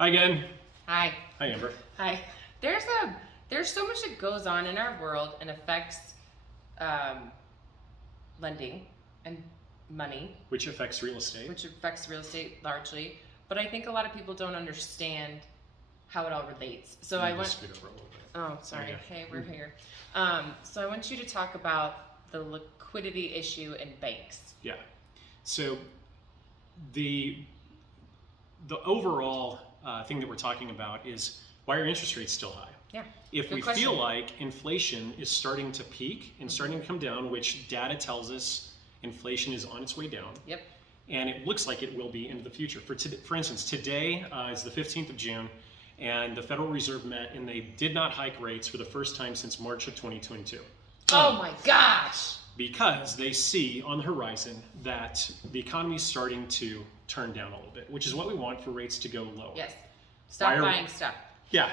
Hi again. Hi. Hi, Amber. Hi. There's so much that goes on in our world and affects lending and money, Which affects real estate. which affects real estate largely. But I think a lot of people don't understand how it all relates. So I want. Scoot over a little bit. Oh, sorry. Yeah. Hey, we're here. So I want you to talk about the liquidity issue in banks. Yeah. So the overall thing that we're talking about is, why are interest rates still high? Yeah. If Good we question. feel like inflation is starting to peak and starting to come down, which data tells us inflation is on its way down, Yep. and it looks like it will be into the future. For instance, today is the 15th of June, and the Federal Reserve met and they did not hike rates for the first time since March of 2022. Oh my gosh. Because they see on the horizon that the economy is starting to turn down a little bit, which is what we want for rates to go lower. Yes. Stop Why are- buying stuff. Yeah.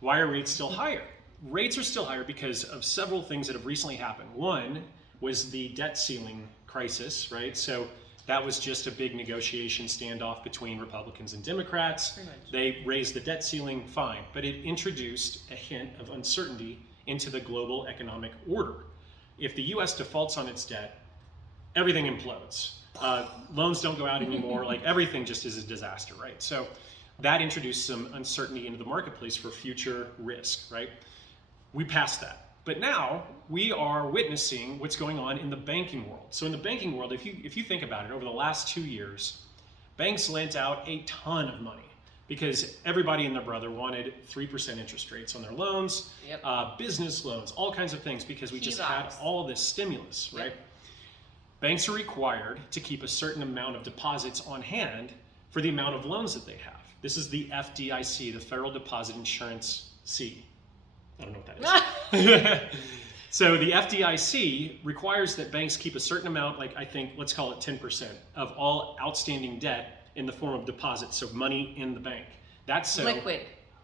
Why are rates still higher? Rates are still higher because of several things that have recently happened. One was the debt ceiling crisis, right? So that was just a big negotiation standoff between Republicans and Democrats. Pretty much. They raised the debt ceiling, fine, but it introduced a hint of uncertainty into the global economic order. If the US defaults on its debt, everything implodes. Loans don't go out anymore, like everything just is a disaster, right? So that introduced some uncertainty into the marketplace for future risk, right? We passed that. But now we are witnessing what's going on in the banking world. So in the banking world, if you think about it, over the last 2 years, banks lent out a ton of money because everybody and their brother wanted 3% interest rates on their loans, Yep. business loans, all kinds of things, because we just had HELOCs. all this stimulus, right? Yep. Banks are required to keep a certain amount of deposits on hand for the amount of loans that they have. This is the FDIC, the Federal Deposit Insurance C. I don't know what that is. So the FDIC requires that banks keep a certain amount, like I think, let's call it 10% of all outstanding debt in the form of deposits, so money in the bank. That's so Liquid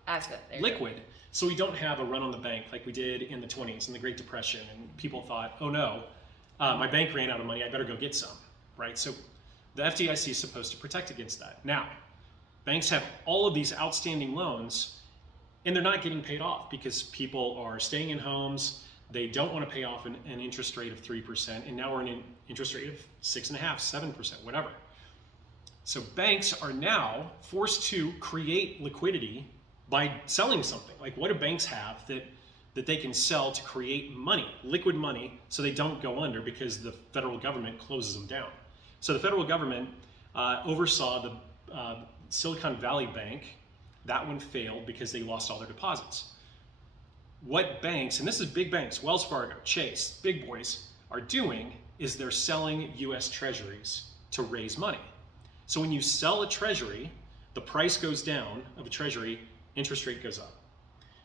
asset. There you go. liquid. So we don't have a run on the bank like we did in the 20s in the Great Depression, and people thought, oh no, my bank ran out of money, I better go get some, right? So the FDIC is supposed to protect against that. Now, banks have all of these outstanding loans, and they're not getting paid off because people are staying in homes. They don't want to pay off an interest rate of 3%, and now we're in an interest rate of 6.5%, 7%, whatever. So banks are now forced to create liquidity by selling something. Like, what do banks have that they can sell to create money, liquid money, so they don't go under because the federal government closes them down? So the federal government oversaw the Silicon Valley Bank. That one failed because they lost all their deposits. What banks, and this is big banks, Wells Fargo, Chase, big boys, are doing is they're selling US Treasuries to raise money. So when you sell a treasury, the price goes down of a treasury, interest rate goes up.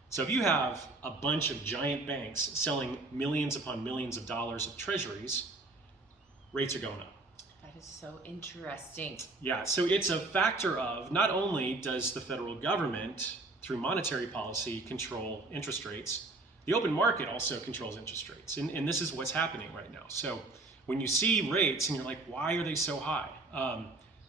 So if you have a bunch of giant banks selling millions upon millions of dollars of treasuries, rates are going up. That is so interesting. Yeah, so it's a factor of, not only does the federal government, through monetary policy, control interest rates, the open market also controls interest rates. And this is what's happening right now. So when you see rates and you're like, why are they so high?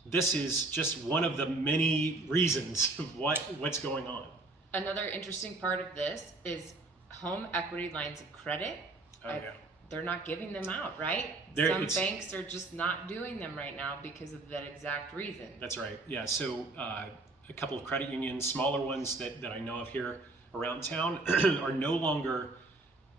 This is just one of the many reasons of what's going on. Another interesting part of this is home equity lines of credit. Oh, yeah. They're not giving them out, right? Some banks are just not doing them right now because of that exact reason. That's right. Yeah. So a couple of credit unions, smaller ones that I know of here around town, are no longer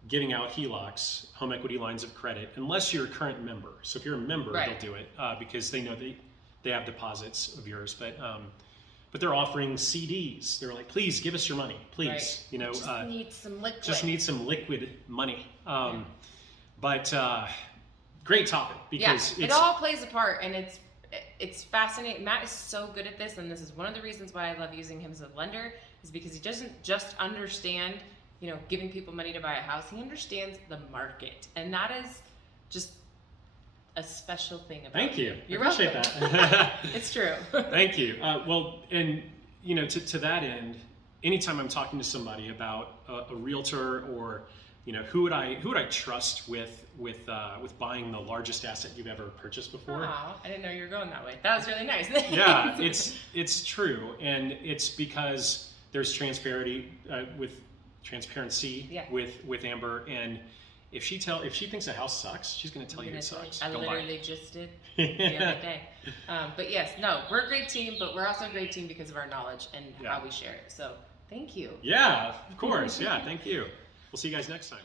giving out HELOCs, home equity lines of credit, unless you're a current member. So if you're a member, Right. they'll do it because they know they have deposits of yours. But they're offering CDs. They're like, please give us your money, please. Right. You know, Just need some liquid. just need some liquid money. Yeah. But great topic because it all plays a part, and it's fascinating. Matt is so good at this, and this is one of the reasons why I love using him as a lender, is because he doesn't just understand, giving people money to buy a house. He understands the market, and that is just a special thing about Thank you. You're I appreciate welcome. that. It's true. Thank you. Well, and to that end, anytime I'm talking to somebody about a realtor or who would I trust with buying the largest asset you've ever purchased before? Aw, I didn't know you were going that way. That was really nice. Yeah, it's true, and it's because there's transparency Yeah. with Amber, and if she thinks a house sucks, she's going to tell you it sucks. I Don't buy it. literally just did the other day. But yes, no, we're a great team, but we're also a great team because of our knowledge and how we share it. So thank you. Yeah, of course. Yeah, thank you. We'll see you guys next time.